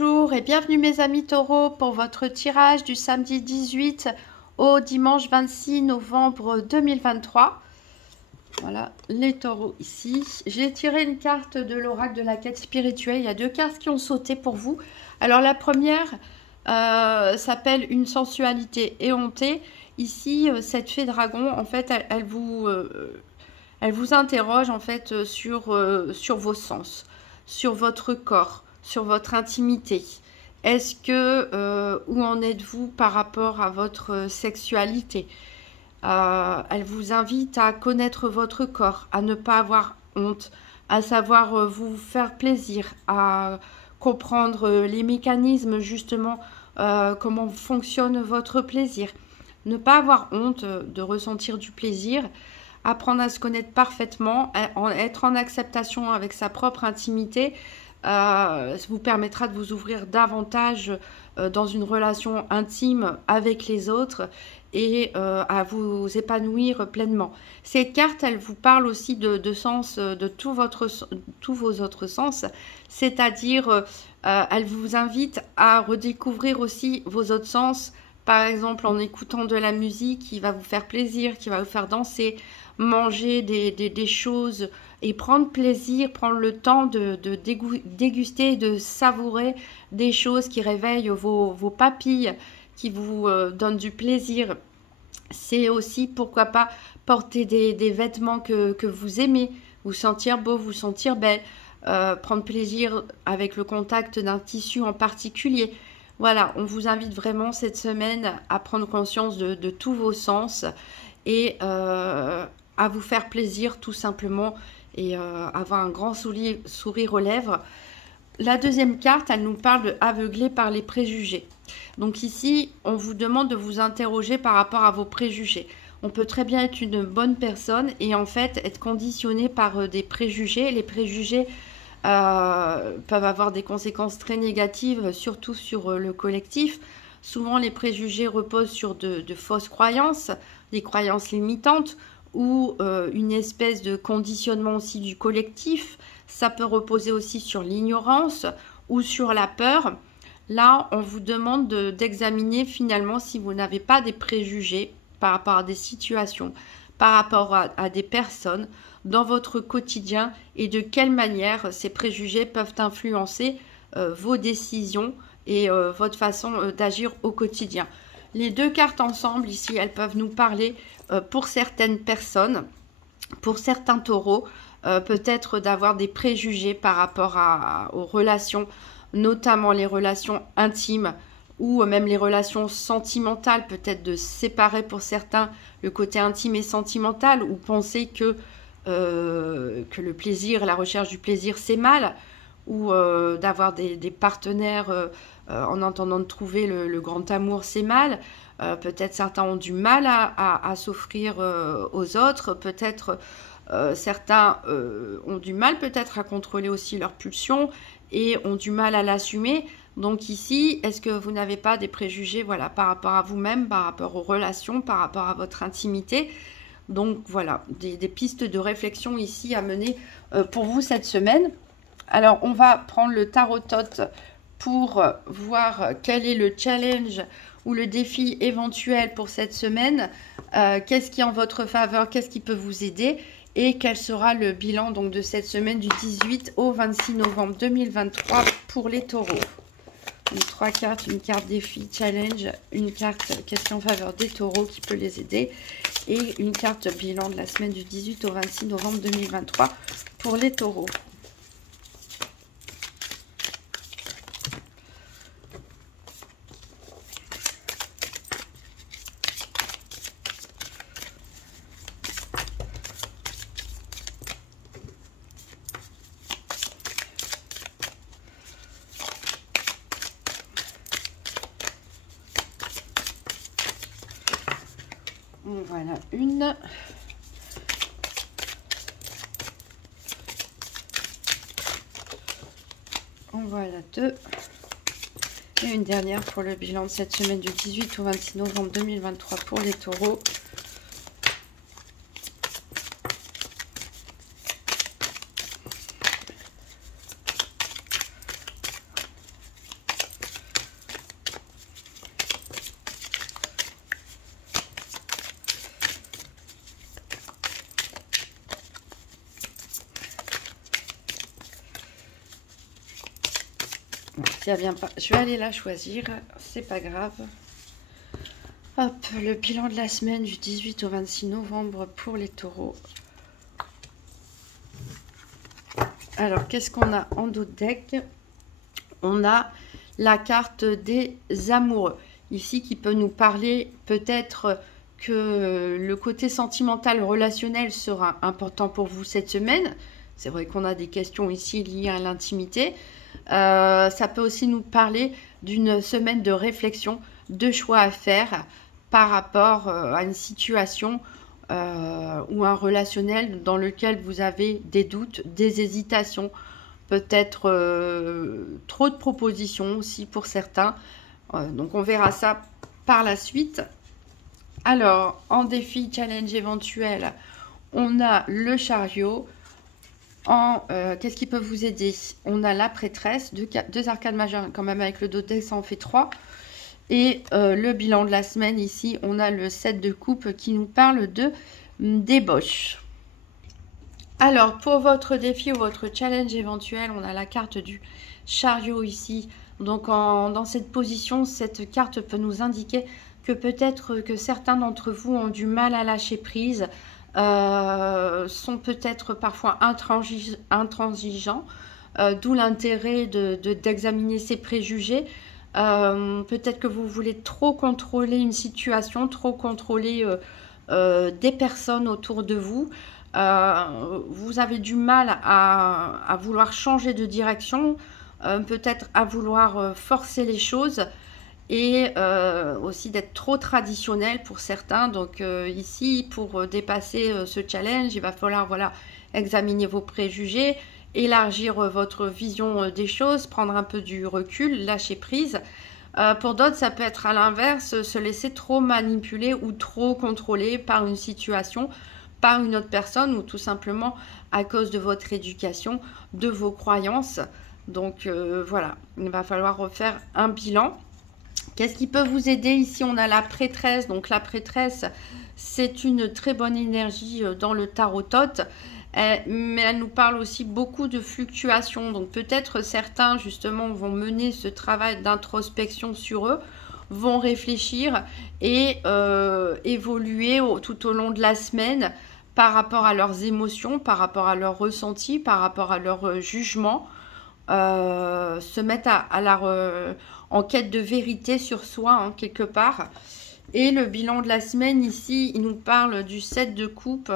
Bonjour et bienvenue mes amis taureaux pour votre tirage du samedi 18 au dimanche 26 novembre 2023. Voilà les taureaux ici. J'ai tiré une carte de l'oracle de la quête spirituelle. Il y a deux cartes qui ont sauté pour vous. Alors la première s'appelle une sensualité éhontée. Ici, cette fée dragon, en fait, elle vous interroge en fait sur vos sens, sur votre corps, sur votre intimité. Est-ce que, où en êtes-vous par rapport à votre sexualité? Elle vous invite à connaître votre corps, à ne pas avoir honte, à savoir vous faire plaisir, à comprendre les mécanismes justement, comment fonctionne votre plaisir. Ne pas avoir honte de ressentir du plaisir, apprendre à se connaître parfaitement, être en acceptation avec sa propre intimité, vous permettra de vous ouvrir davantage dans une relation intime avec les autres et à vous épanouir pleinement. Cette carte, elle vous parle aussi de sens, de tous vos autres sens, c'est-à-dire elle vous invite à redécouvrir aussi vos autres sens, par exemple en écoutant de la musique qui va vous faire plaisir, qui va vous faire danser, manger des choses et prendre plaisir, prendre le temps de déguster, de savourer des choses qui réveillent vos papilles, qui vous donnent du plaisir. C'est aussi, pourquoi pas, porter des vêtements que vous aimez, vous sentir beau, vous sentir belle, prendre plaisir avec le contact d'un tissu en particulier. Voilà, on vous invite vraiment cette semaine à prendre conscience de tous vos sens et à vous faire plaisir tout simplement et avoir un grand sourire aux lèvres. La deuxième carte, elle nous parle de aveuglé par les préjugés. Donc ici, on vous demande de vous interroger par rapport à vos préjugés. On peut très bien être une bonne personne et en fait être conditionné par des préjugés. Les préjugés peuvent avoir des conséquences très négatives, surtout sur le collectif. Souvent, les préjugés reposent sur de fausses croyances, des croyances limitantes ou une espèce de conditionnement aussi du collectif. Ça peut reposer aussi sur l'ignorance ou sur la peur. Là, on vous demande d'examiner finalement si vous n'avez pas des préjugés par rapport à des situations, par rapport à des personnes dans votre quotidien et de quelle manière ces préjugés peuvent influencer vos décisions et votre façon d'agir au quotidien. Les deux cartes ensemble ici, elles peuvent nous parler pour certaines personnes, pour certains taureaux, peut-être d'avoir des préjugés par rapport aux relations, notamment les relations intimes ou même les relations sentimentales, peut-être de séparer pour certains le côté intime et sentimental ou penser que le plaisir, la recherche du plaisir, c'est mal, ou d'avoir des partenaires en entendant de trouver le grand amour, c'est mal. Peut-être certains ont du mal à s'offrir aux autres, peut-être certains ont du mal peut-être à contrôler aussi leurs pulsions et ont du mal à l'assumer. Donc ici, est-ce que vous n'avez pas des préjugés voilà, par rapport à vous-même, par rapport aux relations, par rapport à votre intimité? Donc voilà, des pistes de réflexion ici à mener pour vous cette semaine. Alors, on va prendre le tarot-tot pour voir quel est le challenge ou le défi éventuel pour cette semaine. Qu'est-ce qui est en votre faveur, qu'est-ce qui peut vous aider et quel sera le bilan donc, de cette semaine du 18 au 26 novembre 2023 pour les taureaux. Donc, 3 cartes, une carte défi, challenge, une carte question en faveur des taureaux qui peut les aider et une carte bilan de la semaine du 18 au 26 novembre 2023 pour les taureaux. Voilà, une. Voilà, deux. Et une dernière pour le bilan de cette semaine du 18 au 26 novembre 2023 pour les taureaux. Si elle vient pas, je vais aller la choisir, c'est pas grave. Hop, le bilan de la semaine du 18 au 26 novembre pour les taureaux. Alors, qu'est-ce qu'on a en dos de deck? On a la carte des amoureux. Ici, qui peut nous parler peut-être que le côté sentimental, relationnel sera important pour vous cette semaine. C'est vrai qu'on a des questions ici liées à l'intimité. Ça peut aussi nous parler d'une semaine de réflexion, de choix à faire par rapport à une situation ou un relationnel dans lequel vous avez des doutes, des hésitations, peut-être trop de propositions aussi pour certains. Donc on verra ça par la suite. Alors, en défi, challenge éventuel, on a le chariot. Qu'est-ce qui peut vous aider? On a la prêtresse, deux arcades majeures quand même avec le dos de deck, ça en fait 3. Et le bilan de la semaine ici, on a le 7 de coupe qui nous parle de débauche. Alors, pour votre défi ou votre challenge éventuel, on a la carte du chariot ici. Donc, dans cette position, cette carte peut nous indiquer que peut-être que certains d'entre vous ont du mal à lâcher prise, sont peut-être parfois intransigeants, d'où l'intérêt d'examiner ces préjugés. Peut-être que vous voulez trop contrôler une situation, trop contrôler des personnes autour de vous. Vous avez du mal à vouloir changer de direction, peut-être à vouloir forcer les choses et aussi d'être trop traditionnel pour certains. Donc ici, pour dépasser ce challenge, il va falloir examiner vos préjugés, élargir votre vision des choses, prendre un peu du recul, lâcher prise. Pour d'autres, ça peut être à l'inverse, se laisser trop manipuler ou trop contrôler par une situation, par une autre personne ou tout simplement à cause de votre éducation, de vos croyances. Donc voilà, il va falloir refaire un bilan. Qu'est-ce qui peut vous aider? Ici, on a la prêtresse. Donc la prêtresse, c'est une très bonne énergie dans le tarot-tot. Mais elle nous parle aussi beaucoup de fluctuations. Donc peut-être certains justement vont mener ce travail d'introspection sur eux, vont réfléchir et évoluer tout au long de la semaine par rapport à leurs émotions, par rapport à leurs ressentis, par rapport à leur jugement, se mettre en quête de vérité sur soi, hein, quelque part. Et le bilan de la semaine ici, il nous parle du 7 de coupe,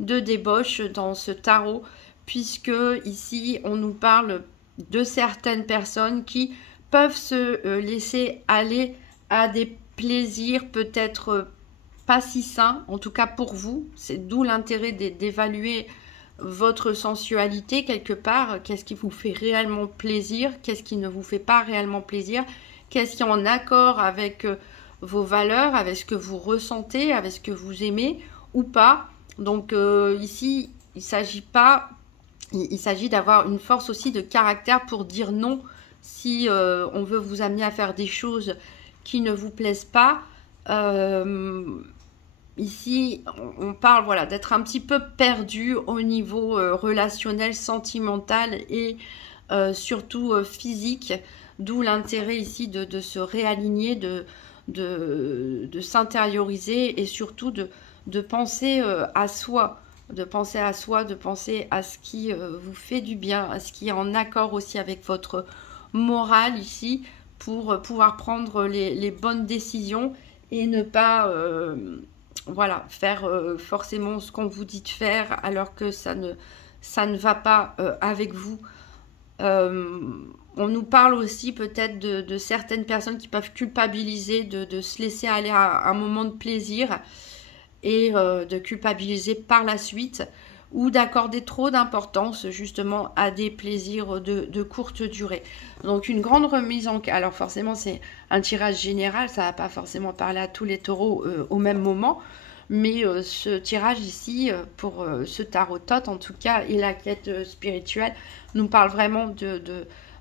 de débauche dans ce tarot, puisque ici on nous parle de certaines personnes qui peuvent se laisser aller à des plaisirs peut-être pas si sains, en tout cas pour vous. C'est d'où l'intérêt d'évaluer votre sensualité quelque part. Qu'est-ce qui vous fait réellement plaisir, qu'est-ce qui ne vous fait pas réellement plaisir, qu'est-ce qui est en accord avec vos valeurs, avec ce que vous ressentez, avec ce que vous aimez ou pas. Donc ici, il s'agit d'avoir une force aussi de caractère pour dire non si on veut vous amener à faire des choses qui ne vous plaisent pas. Ici, on parle d'être un petit peu perdu au niveau relationnel, sentimental et surtout physique, d'où l'intérêt ici de se réaligner, de s'intérioriser et surtout de penser à soi, de penser à ce qui vous fait du bien, à ce qui est en accord aussi avec votre morale ici, pour pouvoir prendre les bonnes décisions et ne pas faire forcément ce qu'on vous dit de faire alors que ça ne va pas avec vous. On nous parle aussi peut-être de certaines personnes qui peuvent culpabiliser de se laisser aller à un moment de plaisir et de culpabiliser par la suite, ou d'accorder trop d'importance justement à des plaisirs de courte durée. Donc une grande remise en... Alors forcément c'est un tirage général, ça ne va pas forcément parler à tous les taureaux au même moment, mais ce tirage ici, pour ce tarot-tot en tout cas, et la quête spirituelle, nous parle vraiment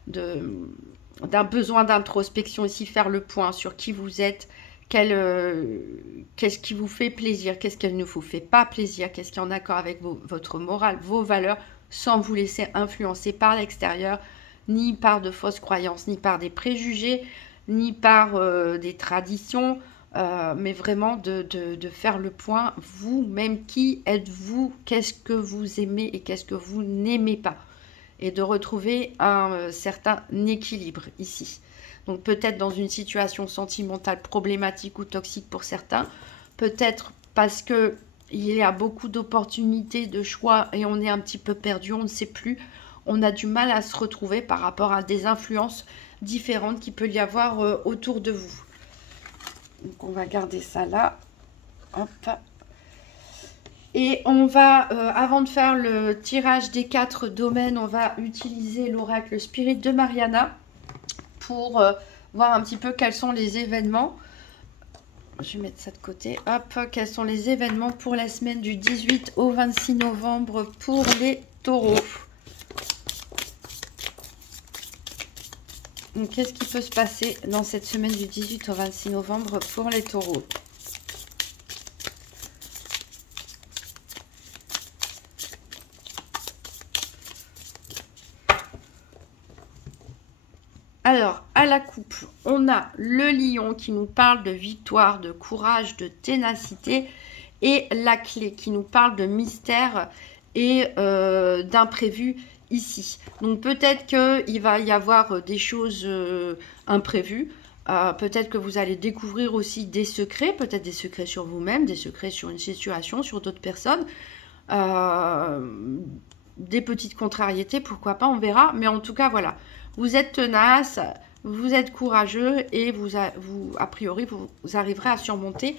d'un besoin d'introspection ici, faire le point sur qui vous êtes, qu'est-ce qui vous fait plaisir, qu'est-ce qui ne vous fait pas plaisir, qu'est-ce qui est en accord avec votre morale, vos valeurs, sans vous laisser influencer par l'extérieur, ni par de fausses croyances, ni par des préjugés, ni par des traditions, mais vraiment de faire le point, vous-même, qui êtes-vous, qu'est-ce que vous aimez et qu'est-ce que vous n'aimez pas, et de retrouver un certain équilibre ici. Donc peut-être dans une situation sentimentale problématique ou toxique pour certains, peut-être parce que il y a beaucoup d'opportunités, de choix et on est un petit peu perdu, on ne sait plus, on a du mal à se retrouver par rapport à des influences différentes qu'il peut y avoir autour de vous. Donc on va garder ça là. Hop. Et on va, avant de faire le tirage des 4 domaines, on va utiliser l'oracle Spirit de Mariana pour voir un petit peu quels sont les événements. Je vais mettre ça de côté. Hop, quels sont les événements pour la semaine du 18 au 26 novembre pour les taureaux. Donc, qu'est-ce qui peut se passer dans cette semaine du 18 au 26 novembre pour les taureaux? Alors, à la coupe, on a le lion qui nous parle de victoire, de courage, de ténacité, et la clé qui nous parle de mystère et d'imprévu ici. Donc peut-être qu'il va y avoir des choses imprévues, peut-être que vous allez découvrir aussi des secrets, peut-être des secrets sur vous-même, des secrets sur une situation, sur d'autres personnes, des petites contrariétés, pourquoi pas, on verra, mais en tout cas voilà. Vous êtes tenace, vous êtes courageux et a priori, vous arriverez à surmonter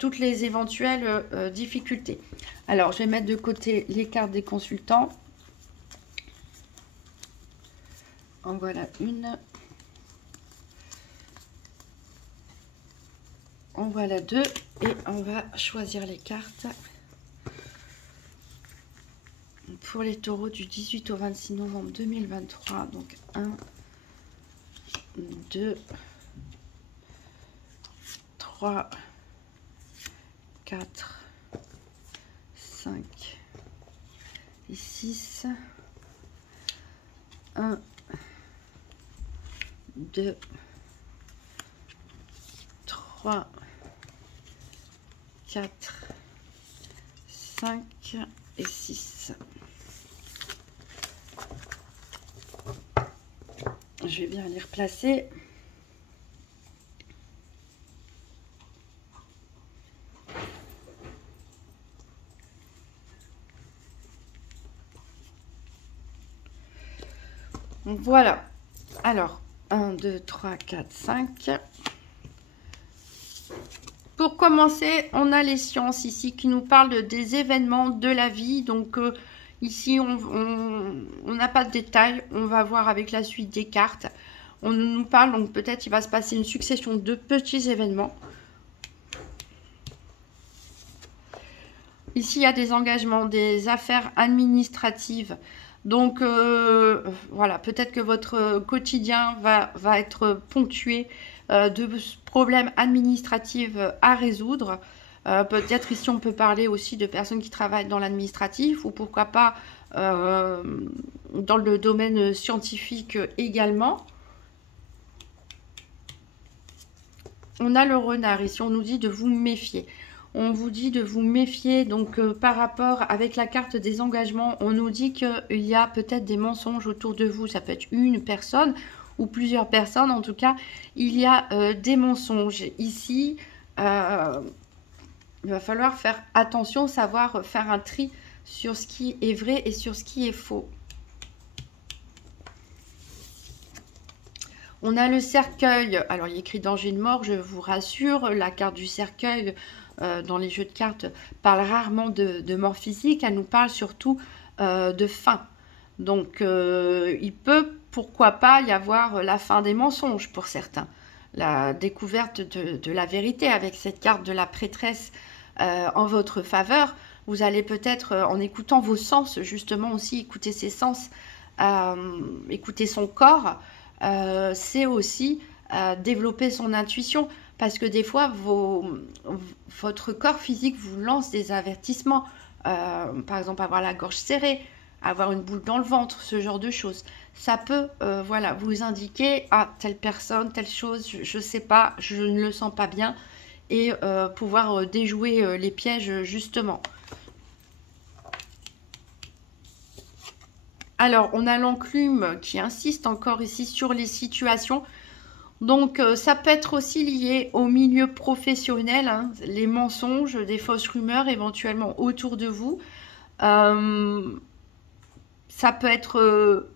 toutes les éventuelles difficultés. Alors, je vais mettre de côté les cartes des consultants. En voilà une. En voilà deux. Et on va choisir les cartes pour les taureaux du 18 au 26 novembre 2023. Donc 1, 2, 3, 4, 5 et 6. 1, 2, 3, 4, 5 et 6. Je vais bien les replacer. Voilà. Alors, 1, 2, 3, 4, 5. Pour commencer, on a les sciences ici qui nous parlent des événements de la vie. Donc, ici, on n'a pas de détails. On va voir avec la suite des cartes. On nous parle, donc peut-être il va se passer une succession de petits événements. Ici, il y a des engagements, des affaires administratives. Donc, voilà, peut-être que votre quotidien va être ponctué de problèmes administratifs à résoudre. Peut-être ici, on peut parler aussi de personnes qui travaillent dans l'administratif ou pourquoi pas dans le domaine scientifique également. On a le renard ici, on nous dit de vous méfier. On vous dit de vous méfier, donc par rapport avec la carte des engagements, on nous dit qu'il y a peut-être des mensonges autour de vous. Ça peut être une personne ou plusieurs personnes. En tout cas, il y a des mensonges. Ici, il va falloir faire attention, savoir faire un tri sur ce qui est vrai et sur ce qui est faux. On a le cercueil. Alors, il y a écrit danger de mort, je vous rassure. La carte du cercueil dans les jeux de cartes parle rarement de mort physique. Elle nous parle surtout de fin. Donc, il peut, pourquoi pas, y avoir la fin des mensonges pour certains. La découverte de la vérité avec cette carte de la prêtresse en votre faveur. Vous allez peut-être, en écoutant vos sens, justement aussi écouter ses sens, écouter son corps, c'est aussi développer son intuition, parce que des fois votre corps physique vous lance des avertissements, par exemple avoir la gorge serrée, avoir une boule dans le ventre, ce genre de choses. Ça peut, voilà, vous indiquer, ah, telle personne, telle chose, je ne sais pas, je ne le sens pas bien, et pouvoir déjouer les pièges, justement. Alors, on a l'enclume qui insiste encore ici sur les situations. Donc, ça peut être aussi lié au milieu professionnel, hein, les mensonges, des fausses rumeurs éventuellement autour de vous. Euh, Ça peut être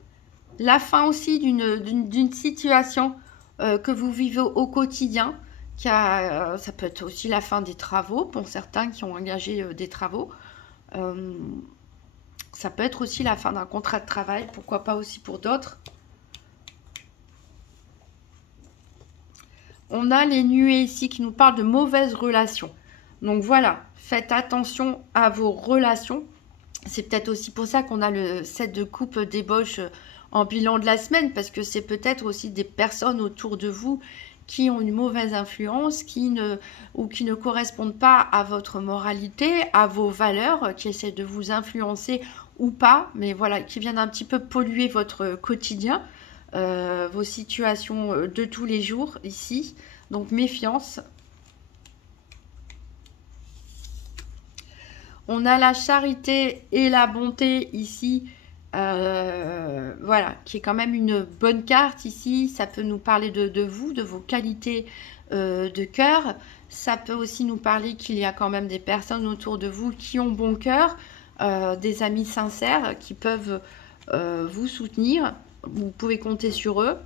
la fin aussi d'une situation que vous vivez au quotidien. Ça peut être aussi la fin des travaux pour certains qui ont engagé des travaux. Euh, Ça peut être aussi la fin d'un contrat de travail, pourquoi pas aussi pour d'autres. On a les nuées ici qui nous parlent de mauvaises relations. Donc voilà, faites attention à vos relations. C'est peut-être aussi pour ça qu'on a le set de coupe débauche en bilan de la semaine, parce que c'est peut-être aussi des personnes autour de vous qui ont une mauvaise influence, ou qui ne correspondent pas à votre moralité, à vos valeurs, qui essaient de vous influencer ou pas, mais voilà, qui viennent un petit peu polluer votre quotidien, vos situations de tous les jours ici. Donc méfiance. On a la charité et la bonté ici, voilà, qui est quand même une bonne carte ici. Ça peut nous parler de vous, de vos qualités de cœur. Ça peut aussi nous parler qu'il y a quand même des personnes autour de vous qui ont bon cœur, des amis sincères qui peuvent vous soutenir. Vous pouvez compter sur eux.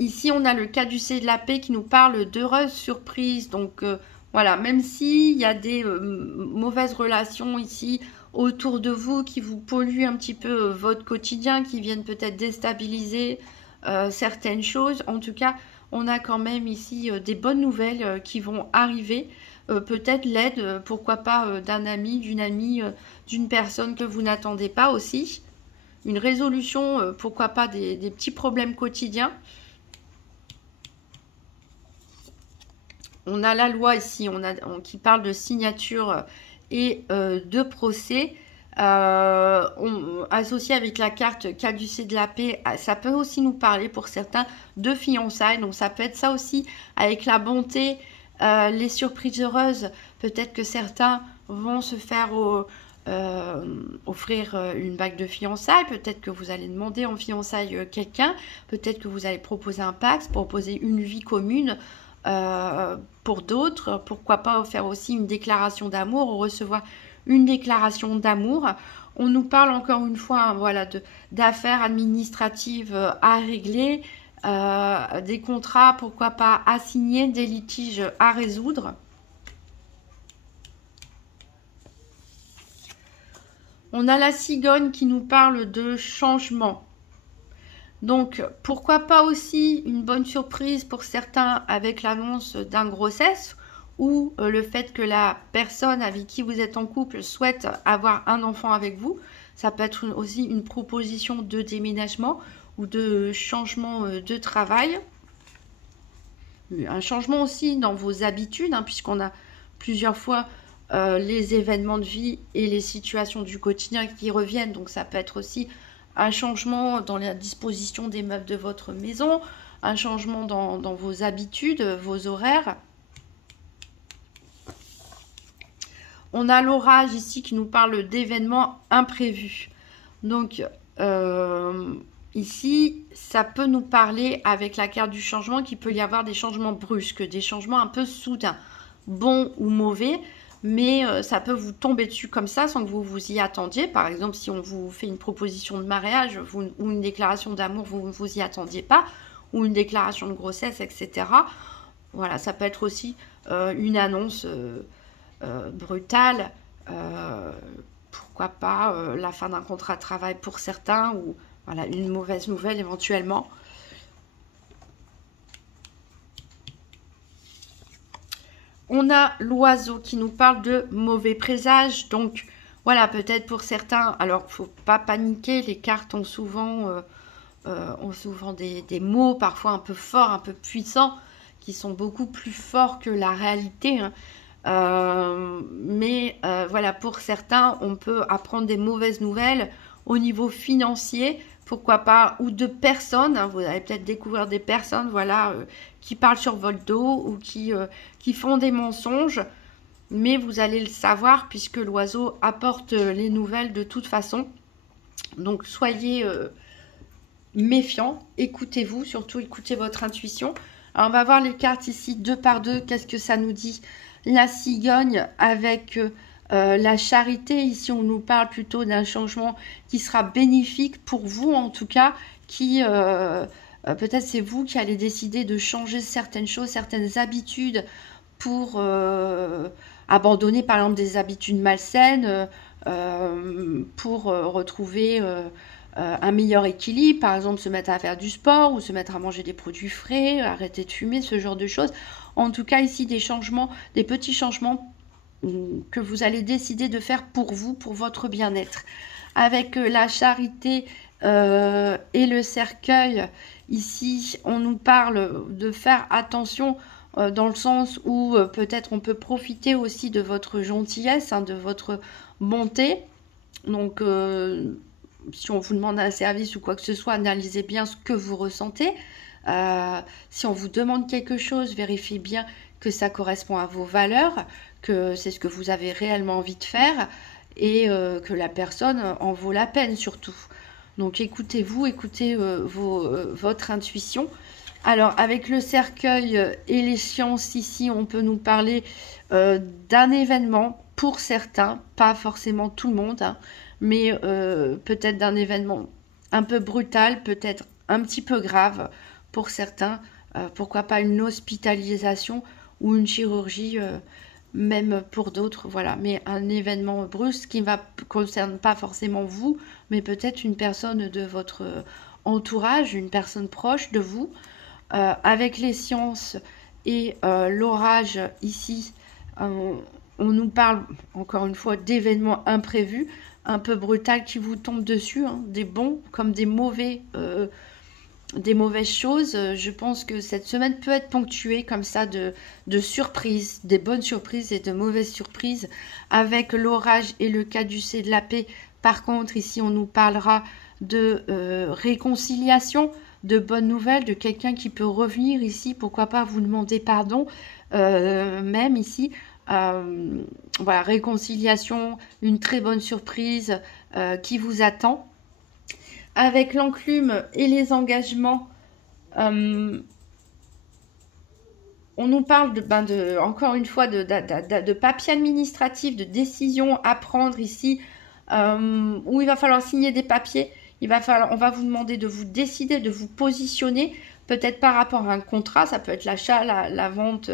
Ici, on a le caducée de la paix qui nous parle d'heureuses surprises. Donc, voilà, même s'il y a des mauvaises relations ici autour de vous qui vous polluent un petit peu votre quotidien, qui viennent peut-être déstabiliser certaines choses. En tout cas, on a quand même ici des bonnes nouvelles qui vont arriver. Peut-être l'aide, pourquoi pas, d'un ami, d'une amie, d'une personne que vous n'attendez pas aussi. Une résolution, pourquoi pas, des petits problèmes quotidiens. On a la loi ici, qui parle de signature et de procès. Associé avec la carte caducée de la paix, ça peut aussi nous parler pour certains de fiançailles. Donc ça peut être ça aussi avec la bonté, les surprises heureuses. Peut-être que certains vont se faire offrir une bague de fiançailles. Peut-être que vous allez demander en fiançailles quelqu'un. Peut-être que vous allez proposer un pacte, proposer une vie commune. Pour d'autres, pourquoi pas faire aussi une déclaration d'amour ou recevoir une déclaration d'amour. On nous parle encore une fois, hein, voilà, d'affaires administratives à régler, des contrats, pourquoi pas, à signer, des litiges à résoudre. On a la cigogne qui nous parle de changement. Donc, pourquoi pas aussi une bonne surprise pour certains avec l'annonce d'une grossesse ou le fait que la personne avec qui vous êtes en couple souhaite avoir un enfant avec vous. Ça peut être aussi une proposition de déménagement ou de changement de travail. Un changement aussi dans vos habitudes, hein, puisqu'on a plusieurs fois les événements de vie et les situations du quotidien qui reviennent. Donc, ça peut être aussi un changement dans la disposition des meubles de votre maison, un changement dans vos habitudes, vos horaires. On a l'orage ici qui nous parle d'événements imprévus. Donc, ici, ça peut nous parler avec la carte du changement qu'il peut y avoir des changements brusques, des changements un peu soudains, bons ou mauvais. Mais ça peut vous tomber dessus comme ça sans que vous vous y attendiez. Par exemple, si on vous fait une proposition de mariage ou une déclaration d'amour, vous ne vous y attendiez pas, ou une déclaration de grossesse, etc. Voilà, ça peut être aussi une annonce brutale. Pourquoi pas la fin d'un contrat de travail pour certains, ou voilà, une mauvaise nouvelle éventuellement. On a l'oiseau qui nous parle de mauvais présages. Donc, voilà, peut-être pour certains, alors, il ne faut pas paniquer. Les cartes ont souvent des mots parfois un peu forts, un peu puissants, qui sont beaucoup plus forts que la réalité. Hein. Mais voilà, pour certains, on peut apprendre des mauvaises nouvelles au niveau financier, pourquoi pas, ou de personnes, hein, vous allez peut-être découvrir des personnes, voilà, qui parlent sur votre dos ou qui font des mensonges, mais vous allez le savoir puisque l'oiseau apporte les nouvelles de toute façon. Donc soyez méfiants, écoutez-vous, surtout écoutez votre intuition. Alors on va voir les cartes ici, 2 par 2, qu'est-ce que ça nous dit? La cigogne avec la charité, ici on nous parle plutôt d'un changement qui sera bénéfique pour vous en tout cas, qui peut-être c'est vous qui allez décider de changer certaines choses, certaines habitudes pour abandonner par exemple des habitudes malsaines, pour retrouver un meilleur équilibre, par exemple se mettre à faire du sport ou se mettre à manger des produits frais, arrêter de fumer, ce genre de choses. En tout cas ici des changements, des petits changements que vous allez décider de faire pour vous, pour votre bien-être. Avec la charité et le cercueil, ici on nous parle de faire attention dans le sens où peut-être on peut profiter aussi de votre gentillesse, hein, de votre bonté. Donc si on vous demande un service ou quoi que ce soit, analysez bien ce que vous ressentez. Si on vous demande quelque chose, vérifiez bien que ça correspond à vos valeurs, que c'est ce que vous avez réellement envie de faire et que la personne en vaut la peine surtout. Donc écoutez-vous, écoutez votre intuition. Alors avec le cercueil et les sciences ici, on peut nous parler d'un événement pour certains, pas forcément tout le monde, hein, mais peut-être d'un événement un peu brutal, peut-être un petit peu grave pour certains. Pourquoi pas une hospitalisation ou une chirurgie, même pour d'autres, voilà. Mais un événement brusque qui ne concerne pas forcément vous, mais peut-être une personne de votre entourage, une personne proche de vous. Avec les sciences et l'orage ici, on nous parle encore une fois d'événements imprévus, un peu brutal qui vous tombent dessus, hein, des bons comme des mauvaises choses. Je pense que cette semaine peut être ponctuée comme ça de surprises, des bonnes surprises et de mauvaises surprises. Avec l'orage et le caducée de la paix, par contre, ici on nous parlera de réconciliation, de bonnes nouvelles, de quelqu'un qui peut revenir ici, pourquoi pas vous demander pardon, même ici, voilà, réconciliation, une très bonne surprise qui vous attend. Avec l'enclume et les engagements, on nous parle encore une fois de papier administratif, de décisions à prendre ici, où il va falloir signer des papiers. On va vous demander de vous décider, de vous positionner, peut-être par rapport à un contrat, ça peut être l'achat, la vente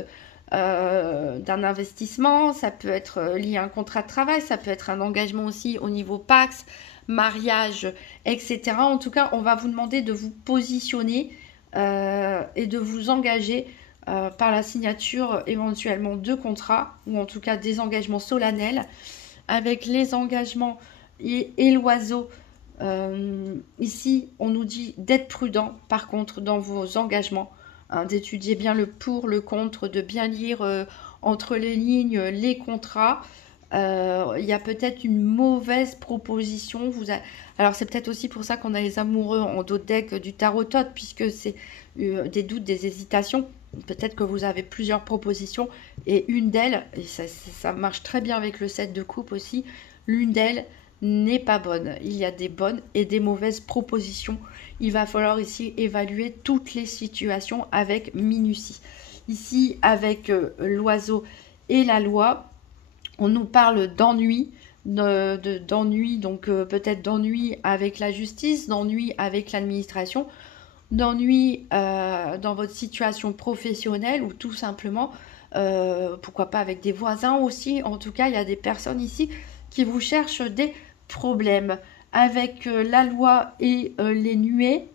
d'un investissement, ça peut être lié à un contrat de travail, ça peut être un engagement aussi au niveau Pacs, mariage, etc. En tout cas, on va vous demander de vous positionner et de vous engager par la signature éventuellement de contrats ou en tout cas des engagements solennels. Avec les engagements et l'oiseau, ici, on nous dit d'être prudent, par contre, dans vos engagements, hein, d'étudier bien le pour, le contre, de bien lire entre les lignes les contrats. Il y a peut-être une mauvaise proposition. Alors, c'est peut-être aussi pour ça qu'on a les amoureux en dos de deck du tarot-tot, puisque c'est des doutes, des hésitations. Peut-être que vous avez plusieurs propositions et une d'elles, et ça marche très bien avec le 7 de coupe aussi, l'une d'elles n'est pas bonne. Il y a des bonnes et des mauvaises propositions. Il va falloir ici évaluer toutes les situations avec minutie. Ici, avec l'oiseau et la loi, on nous parle d'ennui, d'ennui, donc peut-être d'ennui avec la justice, d'ennui avec l'administration, d'ennui dans votre situation professionnelle ou tout simplement, pourquoi pas avec des voisins aussi. En tout cas, il y a des personnes ici qui vous cherchent des problème. Avec la loi et les nuées,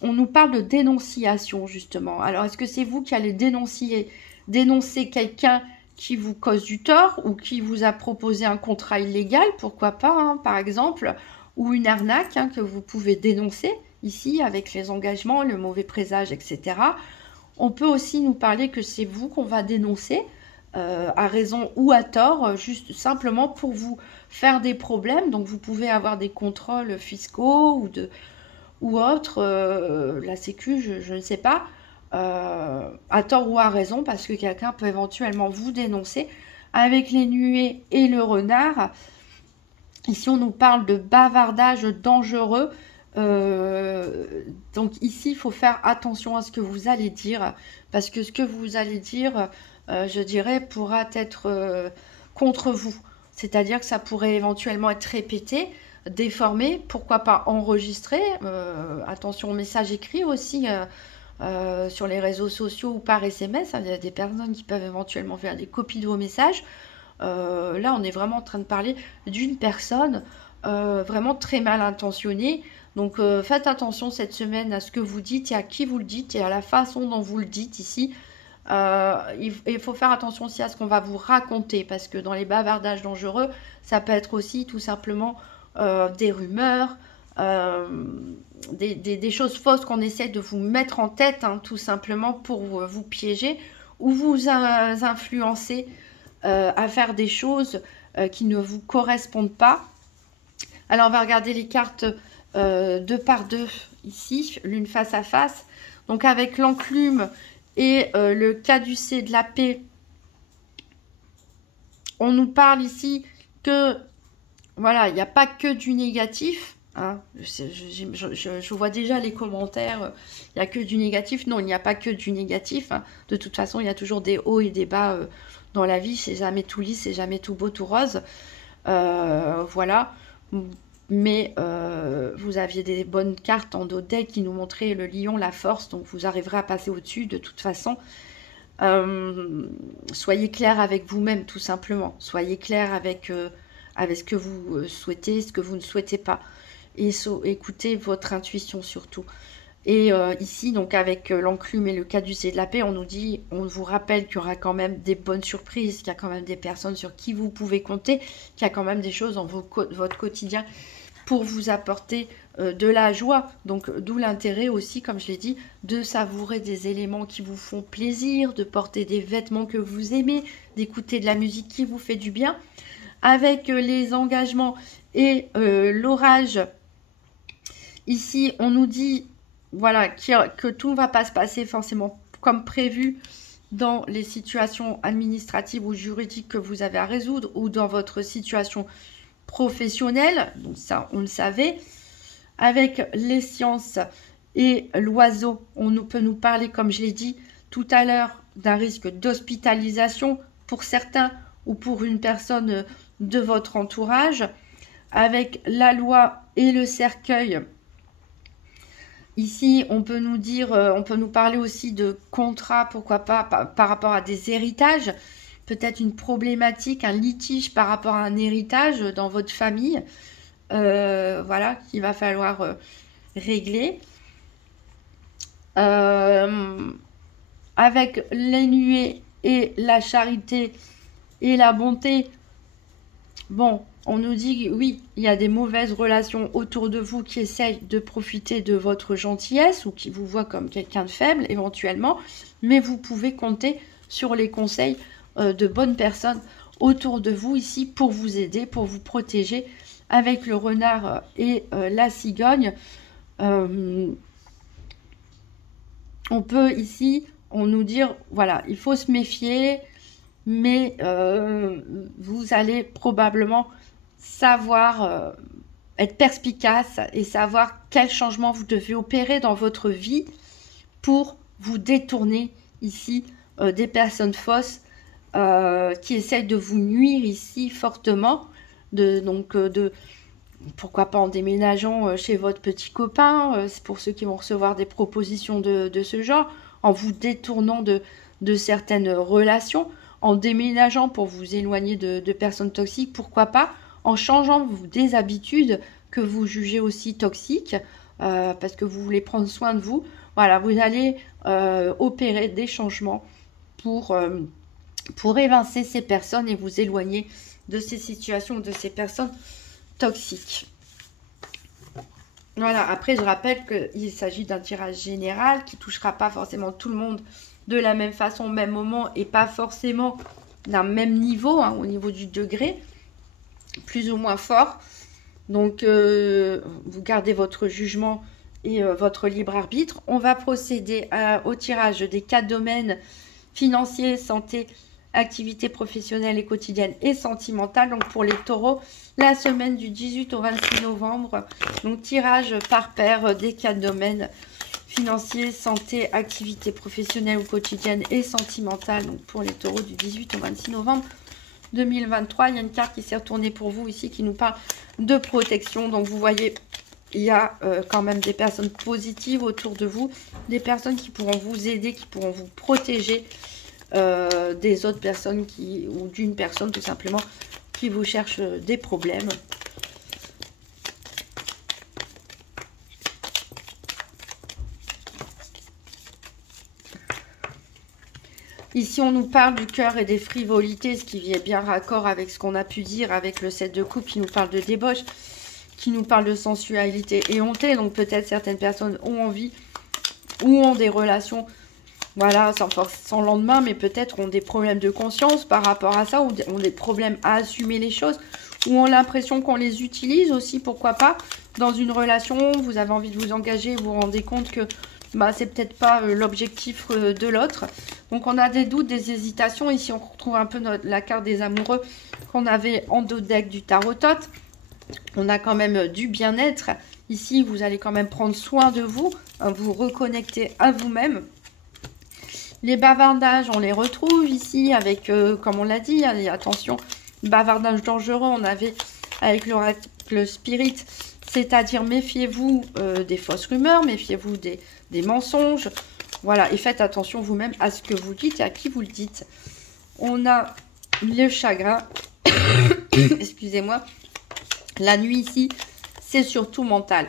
on nous parle de dénonciation justement. Alors est-ce que c'est vous qui allez dénoncer quelqu'un qui vous cause du tort ou qui vous a proposé un contrat illégal, pourquoi pas, hein, par exemple, ou une arnaque, hein, que vous pouvez dénoncer ici avec les engagements, le mauvais présage, etc. On peut aussi nous parler que c'est vous qu'on va dénoncer à raison ou à tort, juste simplement pour vous faire des problèmes. Donc vous pouvez avoir des contrôles fiscaux ou autres, la sécu, je ne sais pas, à tort ou à raison, parce que quelqu'un peut éventuellement vous dénoncer. Avec les nuées et le renard, ici on nous parle de bavardage dangereux. Donc ici il faut faire attention à ce que vous allez dire, parce que ce que vous allez dire, je dirais, pourra être contre vous. C'est-à-dire que ça pourrait éventuellement être répété, déformé, pourquoi pas enregistré. Attention aux messages écrits aussi sur les réseaux sociaux ou par SMS. Il y a des personnes qui peuvent éventuellement faire des copies de vos messages. Là, on est vraiment en train de parler d'une personne vraiment très mal intentionnée. Donc, faites attention cette semaine à ce que vous dites et à qui vous le dites et à la façon dont vous le dites ici. Il faut faire attention aussi à ce qu'on va vous raconter, parce que dans les bavardages dangereux, ça peut être aussi tout simplement des rumeurs, des choses fausses qu'on essaie de vous mettre en tête, hein, tout simplement pour vous piéger ou vous influencer à faire des choses qui ne vous correspondent pas. Alors on va regarder les cartes deux par deux ici, l'une face à face. Donc avec l'enclume et le caducée de la paix, on nous parle ici que, voilà, il n'y a pas que du négatif. Hein. Je vois déjà les commentaires, il n'y a que du négatif. Non, il n'y a pas que du négatif. Hein. De toute façon, il y a toujours des hauts et des bas dans la vie. C'est jamais tout lisse, c'est jamais tout beau, tout rose. Voilà. Mais vous aviez des bonnes cartes en dos de deck qui nous montraient le lion, la force. Donc, vous arriverez à passer au-dessus de toute façon. Soyez clair avec vous-même, tout simplement. Soyez clair avec ce que vous souhaitez, ce que vous ne souhaitez pas. Et écoutez votre intuition surtout. Et ici, donc avec l'enclume et le caducée de la paix, on nous dit, on vous rappelle qu'il y aura quand même des bonnes surprises, qu'il y a quand même des personnes sur qui vous pouvez compter, qu'il y a quand même des choses dans votre quotidien pour vous apporter de la joie. Donc d'où l'intérêt aussi, comme je l'ai dit, de savourer des éléments qui vous font plaisir, de porter des vêtements que vous aimez, d'écouter de la musique qui vous fait du bien. Avec les engagements et l'orage, ici on nous dit, voilà, que tout ne va pas se passer forcément comme prévu dans les situations administratives ou juridiques que vous avez à résoudre, ou dans votre situation professionnelle. Donc ça, on le savait. Avec les sciences et l'oiseau, on peut nous parler, comme je l'ai dit tout à l'heure, d'un risque d'hospitalisation pour certains ou pour une personne de votre entourage. Avec la loi et le cercueil, ici, on peut nous dire, on peut nous parler aussi de contrats, pourquoi pas, par rapport à des héritages, peut-être une problématique, un litige par rapport à un héritage dans votre famille, voilà, qu'il va falloir régler. Avec les nuées et la charité et la bonté, bon, on nous dit, oui, il y a des mauvaises relations autour de vous qui essayent de profiter de votre gentillesse ou qui vous voient comme quelqu'un de faible éventuellement, mais vous pouvez compter sur les conseils de bonnes personnes autour de vous ici pour vous aider, pour vous protéger. Avec le renard et la cigogne, on peut ici, on nous dire, voilà, il faut se méfier, mais vous allez probablement savoir être perspicace et savoir quel changement vous devez opérer dans votre vie pour vous détourner ici des personnes fausses qui essayent de vous nuire ici fortement, pourquoi pas en déménageant chez votre petit copain, c'est pour ceux qui vont recevoir des propositions de ce genre, en vous détournant de certaines relations, en déménageant pour vous éloigner de personnes toxiques, pourquoi pas, en changeant des habitudes que vous jugez aussi toxiques, parce que vous voulez prendre soin de vous. Voilà, vous allez opérer des changements pour évincer ces personnes et vous éloigner de ces situations, de ces personnes toxiques. Voilà, après je rappelle qu'il s'agit d'un tirage général qui ne touchera pas forcément tout le monde de la même façon au même moment et pas forcément d'un même niveau, hein, au niveau du degré, plus ou moins fort. Donc, vous gardez votre jugement et votre libre arbitre. On va procéder au tirage des 4 domaines financiers, santé, activité professionnelle et quotidienne et sentimentale. Donc, pour les taureaux, la semaine du 18 au 26 novembre. Donc, tirage par paire des 4 domaines financiers, santé, activité professionnelle ou quotidienne et sentimentale. Donc, pour les taureaux du 18 au 26 novembre 2023, il y a une carte qui s'est retournée pour vous ici qui nous parle de protection. Donc vous voyez, il y a quand même des personnes positives autour de vous, des personnes qui pourront vous aider, qui pourront vous protéger des autres personnes ou d'une personne tout simplement qui vous cherche des problèmes. Ici, on nous parle du cœur et des frivolités, ce qui est bien raccord avec ce qu'on a pu dire avec le 7 de coupe qui nous parle de débauche, qui nous parle de sensualité éhontée. Donc, peut-être certaines personnes ont envie ou ont des relations, voilà, sans lendemain, mais peut-être ont des problèmes de conscience par rapport à ça, ou ont des problèmes à assumer les choses, ou ont l'impression qu'on les utilise aussi, pourquoi pas, dans une relation, vous avez envie de vous engager, vous vous rendez compte que c'est peut-être pas l'objectif de l'autre. Donc on a des doutes, des hésitations. Ici on retrouve un peu la carte des amoureux qu'on avait en dos deck du tarot-tot. On a quand même du bien-être. Ici vous allez quand même prendre soin de vous, hein, vous reconnecter à vous-même. Les bavardages, on les retrouve ici avec, comme on l'a dit, hein, attention, bavardage dangereux, on avait avec l'oracle spirit, c'est-à-dire méfiez-vous des fausses rumeurs, méfiez-vous des mensonges. Voilà, et faites attention vous-même à ce que vous dites et à qui vous le dites. On a le chagrin. Excusez-moi. La nuit ici, c'est surtout mental.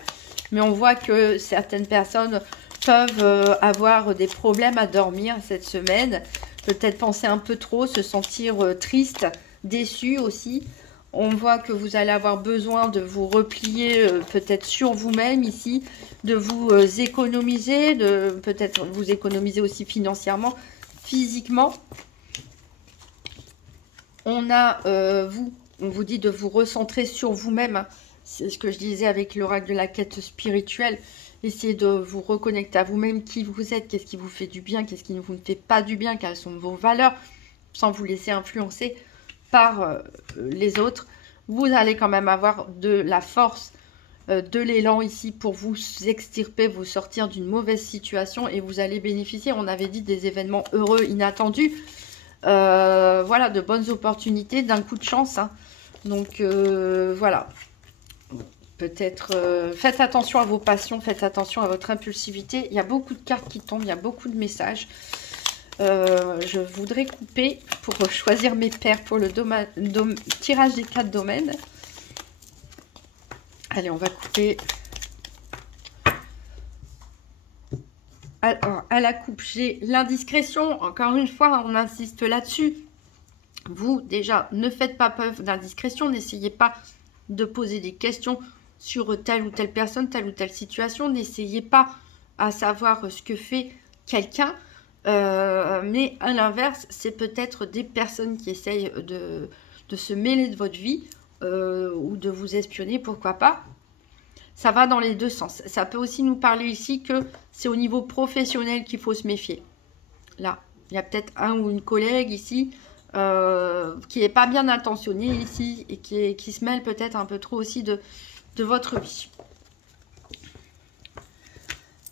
Mais on voit que certaines personnes peuvent avoir des problèmes à dormir cette semaine. Peut-être penser un peu trop, se sentir triste, déçu aussi. On voit que vous allez avoir besoin de vous replier peut-être sur vous-même ici, de vous économiser, de peut-être vous économiser aussi financièrement, physiquement. On a, on vous dit de vous recentrer sur vous-même. Hein. C'est ce que je disais avec l'oracle de la quête spirituelle. Essayez de vous reconnecter à vous-même, qui vous êtes, qu'est-ce qui vous fait du bien, qu'est-ce qui ne vous fait pas du bien, quelles sont vos valeurs, sans vous laisser influencer par les autres. Vous allez quand même avoir de la force, de l'élan ici pour vous extirper, vous sortir d'une mauvaise situation et vous allez bénéficier, on avait dit, des événements heureux, inattendus. Voilà, de bonnes opportunités, d'un coup de chance. Hein. Donc voilà, peut-être faites attention à vos passions, faites attention à votre impulsivité. Il y a beaucoup de cartes qui tombent, il y a beaucoup de messages. Je voudrais couper pour choisir mes paires pour le tirage des 4 domaines. Allez, on va couper. Alors, à la coupe, j'ai l'indiscrétion. Encore une fois, on insiste là-dessus. Vous, déjà, ne faites pas preuve d'indiscrétion. N'essayez pas de poser des questions sur telle ou telle personne, telle ou telle situation. N'essayez pas à savoir ce que fait quelqu'un. Mais à l'inverse, c'est peut-être des personnes qui essayent de se mêler de votre vie ou de vous espionner, pourquoi pas. Ça va dans les deux sens. Ça peut aussi nous parler ici que c'est au niveau professionnel qu'il faut se méfier. Là, il y a peut-être un ou une collègue ici qui n'est pas bien intentionné ici et qui se mêle peut-être un peu trop aussi de votre vie.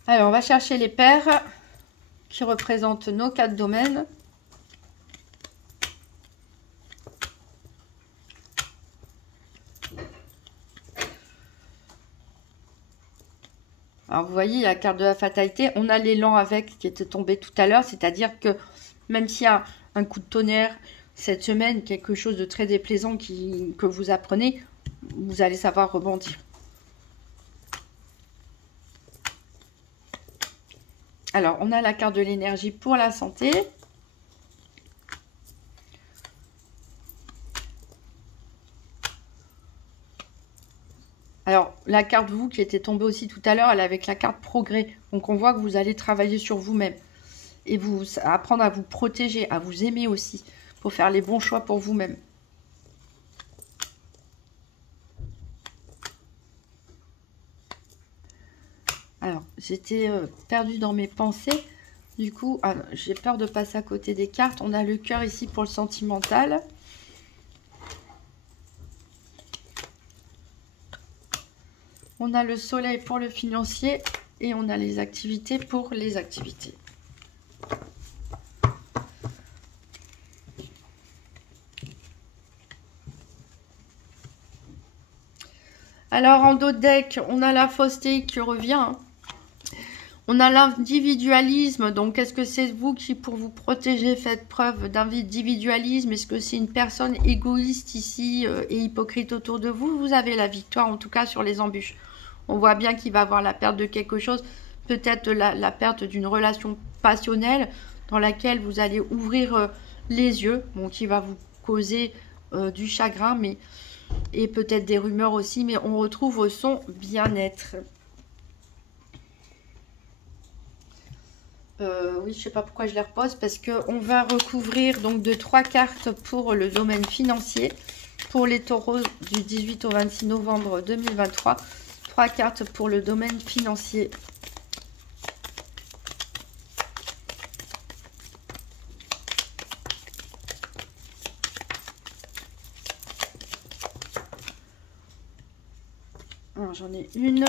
Alors, on va chercher les paires qui représentent nos 4 domaines. Alors, vous voyez, la carte de la fatalité, on a l'élan avec qui était tombé tout à l'heure, c'est-à-dire que même s'il y a un coup de tonnerre cette semaine, quelque chose de très déplaisant que vous apprenez, vous allez savoir rebondir. Alors, on a la carte de l'énergie pour la santé. Alors, la carte vous qui était tombée aussi tout à l'heure, elle est avec la carte progrès. Donc, on voit que vous allez travailler sur vous-même. Et vous apprendre à vous protéger, à vous aimer aussi. faut faire les bons choix pour vous-même. Alors, j'étais perdue dans mes pensées. Du coup, j'ai peur de passer à côté des cartes. On a le cœur ici pour le sentimental. On a le soleil pour le financier. Et on a les activités pour les activités. Alors, en dos de deck, on a la fausseté qui revient. On a l'individualisme, donc est-ce que c'est vous qui, pour vous protéger, faites preuve d'individualisme? Est-ce que c'est une personne égoïste ici et hypocrite autour de vous? Vous avez la victoire, en tout cas, sur les embûches. On voit bien qu'il va avoir la perte de quelque chose, peut-être la perte d'une relation passionnelle dans laquelle vous allez ouvrir les yeux, bon, qui va vous causer du chagrin, et peut-être des rumeurs aussi, mais on retrouve son bien-être. Oui, je sais pas pourquoi je les repose, parce qu'on va recouvrir donc de 3 cartes pour le domaine financier, pour les taureaux du 18 au 26 novembre 2023. 3 cartes pour le domaine financier. Alors, j'en ai une.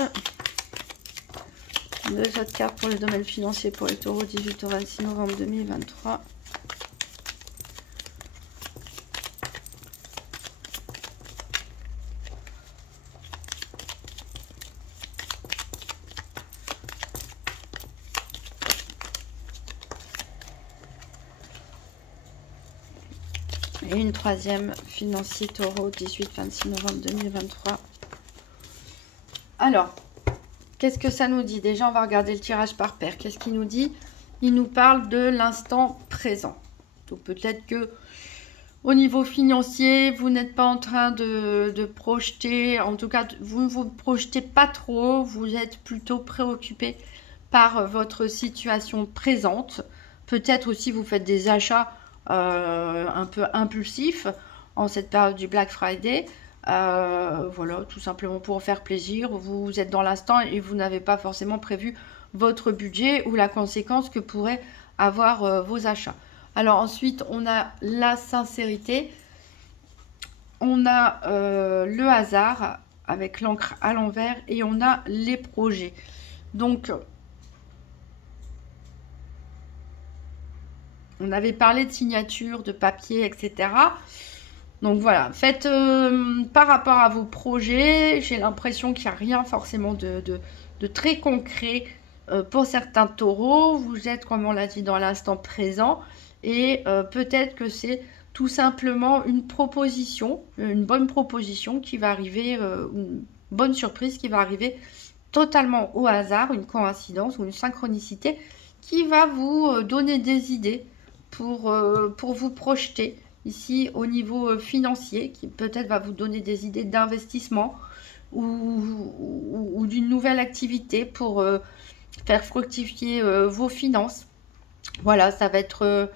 2 autres cartes pour le domaine financier pour les taureaux 18 au 26 novembre 2023. Et une troisième, financier taureau 18-26 novembre 2023. Alors, qu'est-ce que ça nous dit? Déjà, on va regarder le tirage par paire. Qu'est-ce qu'il nous dit? Il nous parle de l'instant présent. Donc peut-être que au niveau financier, vous n'êtes pas en train de projeter, en tout cas, vous ne vous projetez pas trop, vous êtes plutôt préoccupé par votre situation présente. Peut-être aussi vous faites des achats un peu impulsifs en cette période du Black Friday. Voilà, tout simplement pour faire plaisir. Vous êtes dans l'instant et vous n'avez pas forcément prévu votre budget ou la conséquence que pourraient avoir vos achats. Alors ensuite, on a la sincérité. On a le hasard avec l'encre à l'envers et on a les projets. Donc, on avait parlé de signature, de papier, etc. Donc voilà, faites par rapport à vos projets, j'ai l'impression qu'il n'y a rien forcément de très concret pour certains taureaux. Vous êtes, comme on l'a dit, dans l'instant présent et peut-être que c'est tout simplement une proposition, une bonne proposition qui va arriver, une bonne surprise qui va arriver totalement au hasard, une coïncidence ou une synchronicité qui va vous donner des idées pour vous projeter. Ici, au niveau financier, qui peut-être va vous donner des idées d'investissement ou d'une nouvelle activité pour faire fructifier vos finances. Voilà, ça va être...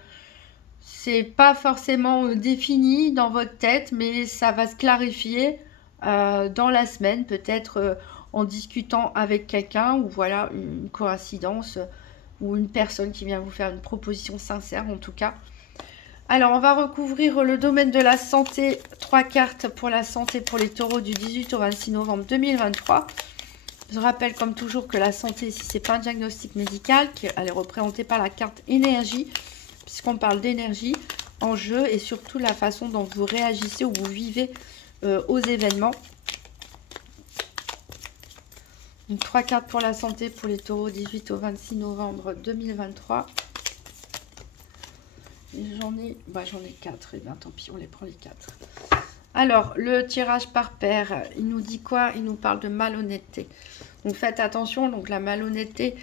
c'est pas forcément défini dans votre tête, mais ça va se clarifier dans la semaine, peut-être en discutant avec quelqu'un, ou voilà, une coïncidence, ou une personne qui vient vous faire une proposition sincère en tout cas. Alors, on va recouvrir le domaine de la santé. 3 cartes pour la santé pour les taureaux du 18 au 26 novembre 2023. Je rappelle comme toujours que la santé, ici, c'est pas un diagnostic médical, elle est représentée par la carte énergie, puisqu'on parle d'énergie en jeu et surtout la façon dont vous réagissez ou vous vivez aux événements. Donc, 3 cartes pour la santé pour les taureaux 18 au 26 novembre 2023. J'en ai 4, et bien tant pis, on les prend les 4. Alors, le tirage par paire, il nous dit quoi? Il nous parle de malhonnêteté. Donc faites attention, donc la malhonnêteté,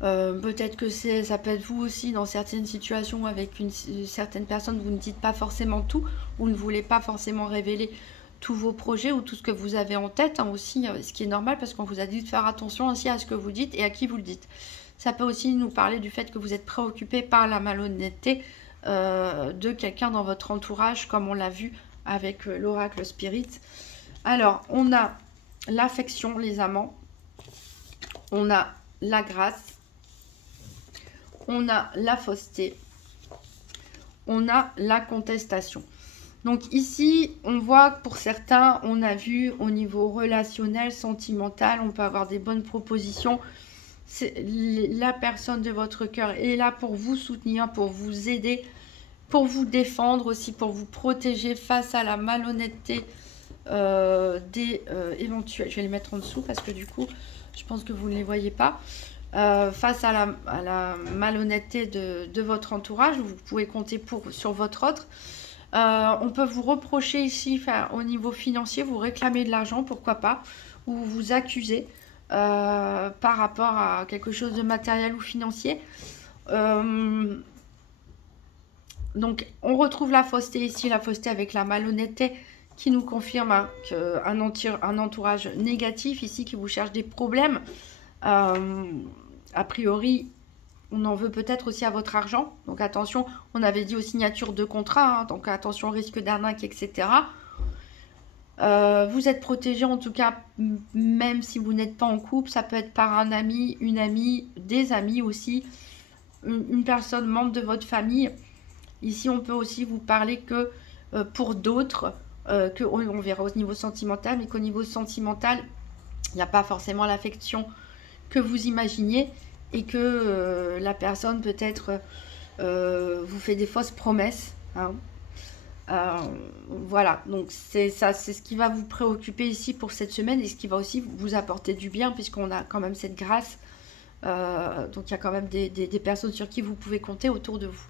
peut-être que ça peut être vous aussi dans certaines situations avec certaine personne, vous ne dites pas forcément tout, vous ne voulez pas forcément révéler tous vos projets ou tout ce que vous avez en tête, hein, aussi, ce qui est normal parce qu'on vous a dit de faire attention aussi à ce que vous dites et à qui vous le dites. Ça peut aussi nous parler du fait que vous êtes préoccupé par la malhonnêteté de quelqu'un dans votre entourage, comme on l'a vu avec l'oracle Spirit. Alors, on a l'affection, les amants. On a la grâce. On a la fausseté. On a la contestation. Donc ici, on voit que pour certains, on a vu au niveau relationnel, sentimental, on peut avoir des bonnes propositions. La personne de votre cœur est là pour vous soutenir, pour vous aider, pour vous défendre aussi, pour vous protéger face à la malhonnêteté des éventuels. Je vais les mettre en dessous parce que du coup, je pense que vous ne les voyez pas. Face à la malhonnêteté de votre entourage, vous pouvez compter sur votre autre. On peut vous reprocher ici, au niveau financier, vous réclamer de l'argent, pourquoi pas, ou vous accuser par rapport à quelque chose de matériel ou financier. Donc, on retrouve la fausseté ici, la fausseté avec la malhonnêteté qui nous confirme un entourage négatif ici qui vous cherche des problèmes. A priori, on en veut peut-être aussi à votre argent. Donc attention, on avait dit aux signatures de contrat, hein, donc attention au risque d'arnaque, etc. Vous êtes protégé en tout cas, même si vous n'êtes pas en couple. Ça peut être par un ami, une amie, des amis aussi, une personne membre de votre famille. Ici, on peut aussi vous parler que pour d'autres, on verra au niveau sentimental, mais qu'au niveau sentimental, il n'y a pas forcément l'affection que vous imaginiez et que la personne peut-être vous fait des fausses promesses. Hein. Voilà, donc c'est ça, c'est ce qui va vous préoccuper ici pour cette semaine et ce qui va aussi vous apporter du bien puisqu'on a quand même cette grâce. Donc il y a quand même des personnes sur qui vous pouvez compter autour de vous.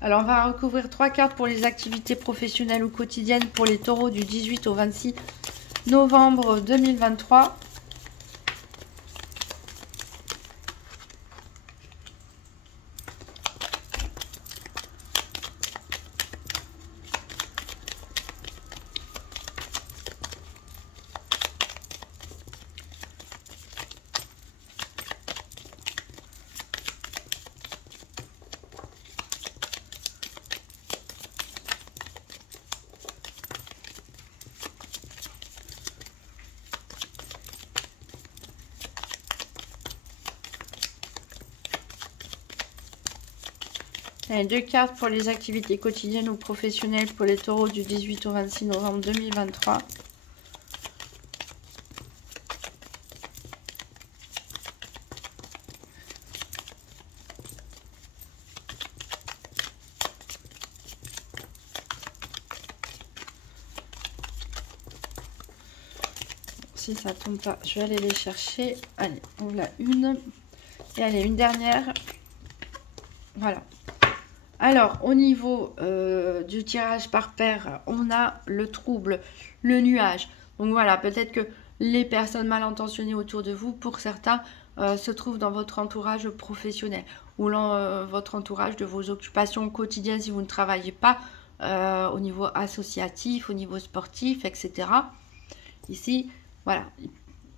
Alors on va recouvrir 3 cartes pour les activités professionnelles ou quotidiennes pour les taureaux du 18 au 26 novembre 2023. Allez, 2 cartes pour les activités quotidiennes ou professionnelles pour les taureaux du 18 au 26 novembre 2023. Si ça tombe pas, je vais aller les chercher. Allez, on l'a une. Et allez, une dernière. Voilà. Alors, au niveau du tirage par paire, on a le trouble, le nuage. Donc voilà, peut-être que les personnes mal intentionnées autour de vous, pour certains, se trouvent dans votre entourage professionnel ou votre entourage de vos occupations quotidiennes si vous ne travaillez pas au niveau associatif, au niveau sportif, etc. Ici, voilà,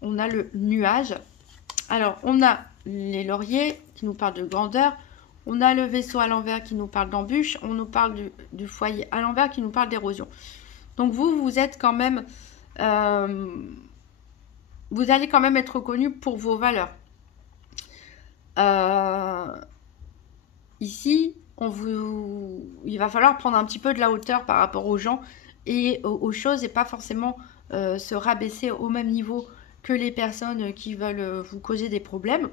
on a le nuage. Alors, on a les lauriers qui nous parlent de grandeur. On a le vaisseau à l'envers qui nous parle d'embûche. On nous parle du foyer à l'envers qui nous parle d'érosion. Donc vous êtes quand même... vous allez quand même être reconnu pour vos valeurs. Ici, il va falloir prendre un petit peu de la hauteur par rapport aux gens et aux choses et pas forcément se rabaisser au même niveau que les personnes qui veulent vous causer des problèmes.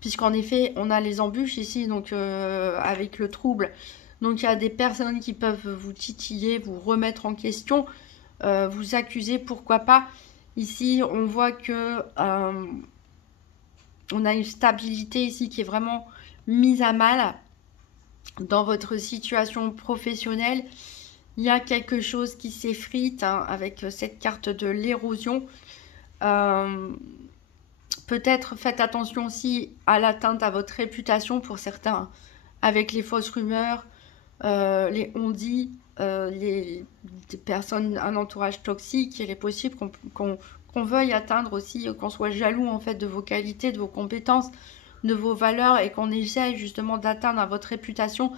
Puisqu'en effet, on a les embûches ici, donc avec le trouble. Donc il y a des personnes qui peuvent vous titiller, vous remettre en question, vous accuser, pourquoi pas. Ici, on voit que on a une stabilité ici qui est vraiment mise à mal dans votre situation professionnelle. Il y a quelque chose qui s'effrite hein, avec cette carte de l'érosion. Peut-être faites attention aussi à l'atteinte à votre réputation pour certains, avec les fausses rumeurs, les on-dit, des personnes, un entourage toxique. Il est possible qu'on veuille atteindre aussi, qu'on soit jaloux en fait de vos qualités, de vos compétences, de vos valeurs et qu'on essaie justement d'atteindre à votre réputation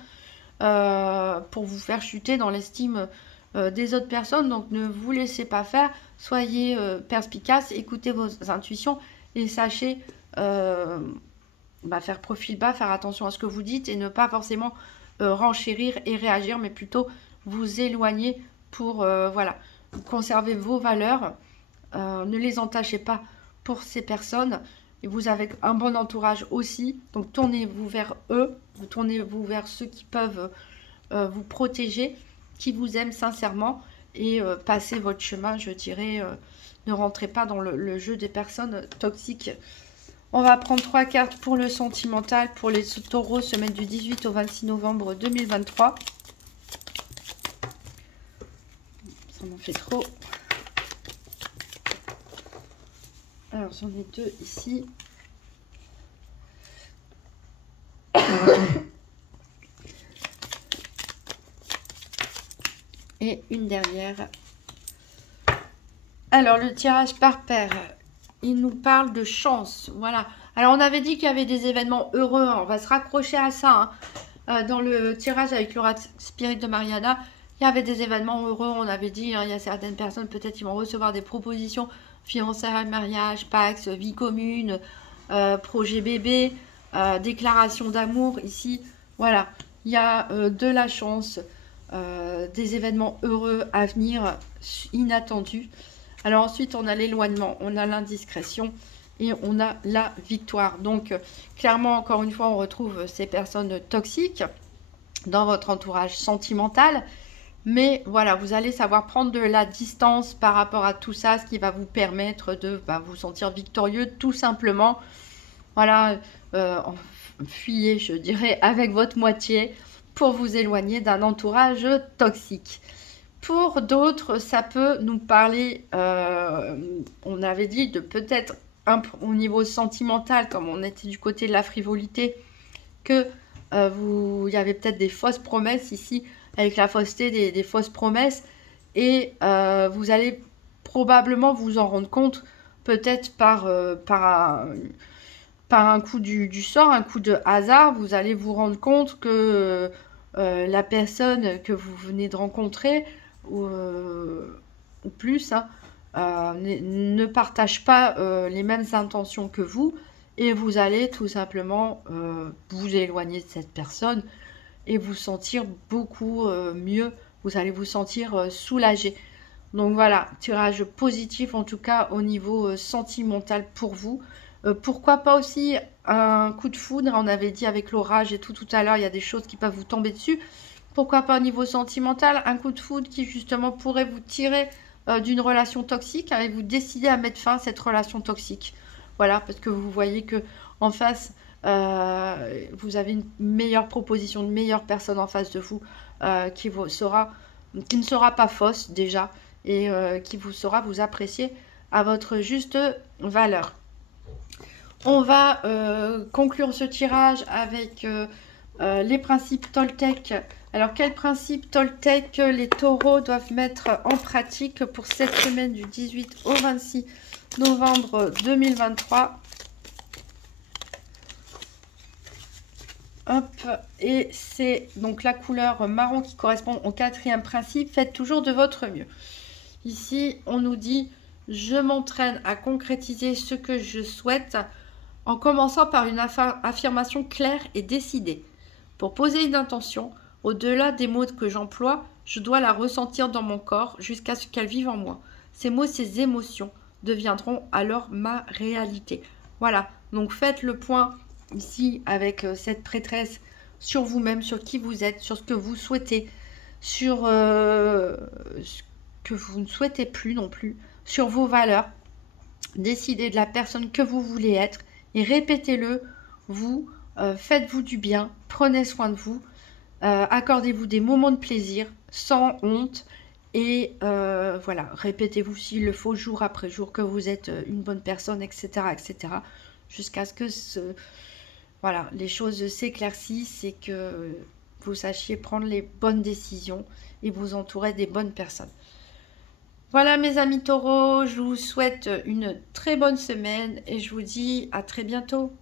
pour vous faire chuter dans l'estime des autres personnes. Donc ne vous laissez pas faire, soyez perspicace, écoutez vos intuitions et sachez faire profil bas, faire attention à ce que vous dites et ne pas forcément renchérir et réagir, mais plutôt vous éloigner pour voilà, conserver vos valeurs, ne les entachez pas pour ces personnes. Et vous avez un bon entourage aussi, donc tournez-vous vers eux, tournez-vous vers ceux qui peuvent vous protéger, qui vous aiment sincèrement et passez votre chemin, je dirais. Ne rentrez pas dans le jeu des personnes toxiques. On va prendre 3 cartes pour le sentimental, pour les taureaux, semaine du 18 au 26 novembre 2023. Ça m'en fait trop. Alors, j'en ai 2 ici. Et une dernière. Alors, le tirage par paire, il nous parle de chance. Voilà. Alors, on avait dit qu'il y avait des événements heureux. Hein. On va se raccrocher à ça. Hein. Dans le tirage avec l'oracle Spirit de Mariana, il y avait des événements heureux. On avait dit, hein, il y a certaines personnes, peut-être, qui vont recevoir des propositions. Fiançailles, mariage, pax, vie commune, projet bébé, déclaration d'amour. Ici, voilà. Il y a de la chance, des événements heureux à venir, inattendus. Alors ensuite, on a l'éloignement, on a l'indiscrétion et on a la victoire. Donc, clairement, encore une fois, on retrouve ces personnes toxiques dans votre entourage sentimental. Mais voilà, vous allez savoir prendre de la distance par rapport à tout ça, ce qui va vous permettre de vous sentir victorieux, tout simplement. Voilà, fuyez, je dirais, avec votre moitié pour vous éloigner d'un entourage toxique. Pour d'autres, ça peut nous parler, on avait dit, de peut-être au niveau sentimental, comme on était du côté de la frivolité, que il y avait peut-être des fausses promesses ici, avec la fausseté des fausses promesses, et vous allez probablement vous en rendre compte, peut-être par un coup du sort, un coup de hasard, vous allez vous rendre compte que la personne que vous venez de rencontrer, ou plus, hein, ne partage pas les mêmes intentions que vous, et vous allez tout simplement vous éloigner de cette personne et vous sentir beaucoup mieux, vous allez vous sentir soulagé. Donc voilà, tirage positif en tout cas au niveau sentimental pour vous. Pourquoi pas aussi un coup de foudre, on avait dit avec l'orage et tout à l'heure, il y a des choses qui peuvent vous tomber dessus. Pourquoi pas au niveau sentimental, un coup de foudre qui justement pourrait vous tirer d'une relation toxique et vous décider à mettre fin à cette relation toxique. Voilà, parce que vous voyez que en face, vous avez une meilleure proposition, une meilleure personne en face de vous qui ne sera pas fausse déjà et qui vous saura vous apprécier à votre juste valeur. On va conclure ce tirage avec les principes Toltec. Alors, quels principes Toltec les taureaux doivent mettre en pratique pour cette semaine du 18 au 26 novembre 2023? Hop, et c'est donc la couleur marron qui correspond au 4e principe. Faites toujours de votre mieux. Ici, on nous dit « Je m'entraîne à concrétiser ce que je souhaite en commençant par une affirmation claire et décidée. Pour poser une intention, au-delà des mots que j'emploie, je dois la ressentir dans mon corps jusqu'à ce qu'elle vive en moi. Ces mots, ces émotions deviendront alors ma réalité. » Voilà, donc faites le point ici avec cette prêtresse sur vous-même, sur qui vous êtes, sur ce que vous souhaitez, sur ce que vous ne souhaitez plus non plus, sur vos valeurs. Décidez de la personne que vous voulez être et répétez-le, vous, faites-vous du bien, prenez soin de vous, accordez-vous des moments de plaisir sans honte et voilà, répétez-vous s'il le faut jour après jour que vous êtes une bonne personne, etc., etc., jusqu'à ce que voilà, les choses s'éclaircissent et que vous sachiez prendre les bonnes décisions et vous entourer des bonnes personnes. Voilà mes amis taureaux, je vous souhaite une très bonne semaine et je vous dis à très bientôt.